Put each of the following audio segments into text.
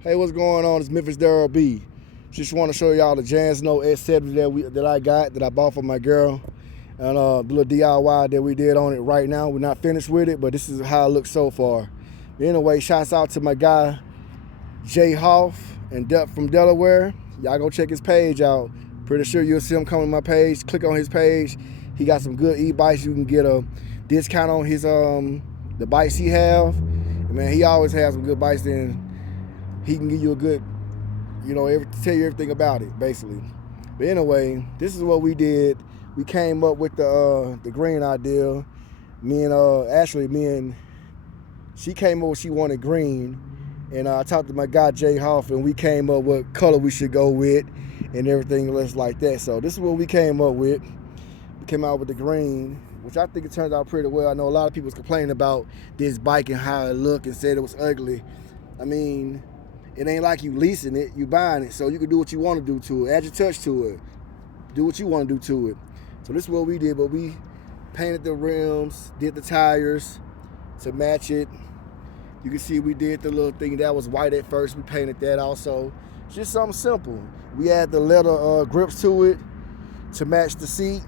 Hey, what's going on? It's Memphis Daryl B. Just want to show y'all the Jansno X70 that I bought for my girl, and the little DIY that we did on it. Right now, we're not finished with it, but this is how it looks so far. But anyway, shouts out to my guy Jay Hoff from Delaware. Y'all go check his page out. Pretty sure you'll see him coming to my page. Click on his page. He got some good e-bikes. You can get a discount on his the bikes he have. And man, he always has some good bikes. Then he can give you a good, tell you everything about it, basically. But anyway, this is what we did. We came up with the green idea. She came up with she wanted green. And I talked to my guy Jay Hoff, and we came up with what color we should go with and everything else like that. So this is what we came up with. We came out with the green, which I think it turned out pretty well. I know a lot of people was complaining about this bike and how it looked and said it was ugly. I mean, it ain't like you leasing it, you buying it. So you can do what you want to do to it, add your touch to it, do what you want to do to it. So this is what we did, but we painted the rims, did the tires to match it. You can see we did the little thing that was white at first. We painted that also. It's just something simple. We add the leather grips to it to match the seat.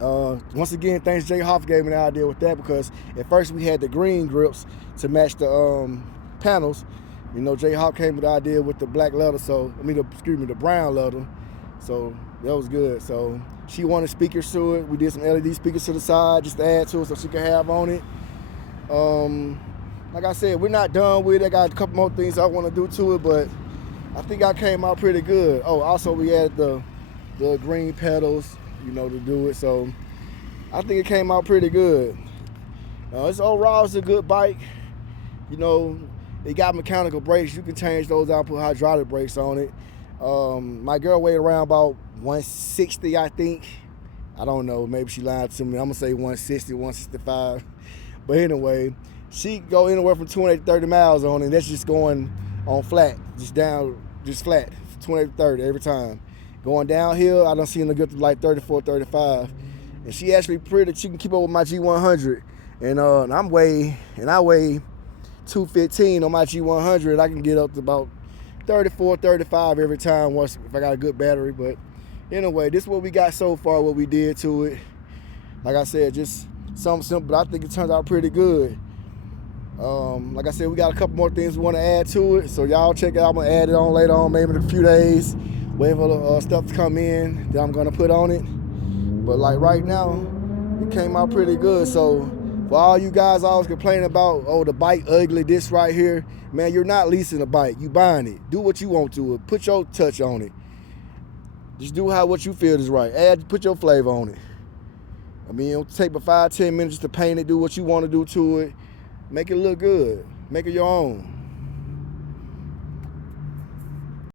Once again, thanks Jay Hoff gave me the idea with that, because at first we had the green grips to match the panels. Jay Hoff came with the idea with the black leather, the brown leather. So that was good. So she wanted speakers to it. We did some LED speakers to the side just to add to it so she could have on it. Like I said, we're not done with it. I got a couple more things I want to do to it, but I think I came out pretty good. Oh, also we added the green pedals, to do it. So I think it came out pretty good. Overall, it's a good bike. It got mechanical brakes. You can change those out, put hydraulic brakes on it. My girl weighed around about 160, I think. I don't know, maybe she lied to me. I'm gonna say 160, 165. But anyway, she go anywhere from 28 to 30 miles on it. That's just going on flat, just flat, 28 to 30 every time. Going downhill, I done seen her get to like 34, 35. And she actually she can keep up with my G100. And I weigh 215 on my G100. I can get up to about 34, 35 every time if I got a good battery. But anyway, this is what we got so far, what we did to it. Like I said, just something simple, but I think it turned out pretty good. Like I said, we got a couple more things we want to add to it, so y'all check it out. I'm gonna add it on later on, maybe in a few days, waiting for the stuff to come in that I'm gonna put on it. But like right now, it came out pretty good. So for all you guys always complaining about, oh, the bike ugly, this right here, man, you're not leasing a bike, you buying it. Do what you want to it, put your touch on it. Just do what you feel is right. Put your flavor on it. It'll take about 5-10 minutes to paint it, do what you want to do to it. Make it look good. Make it your own.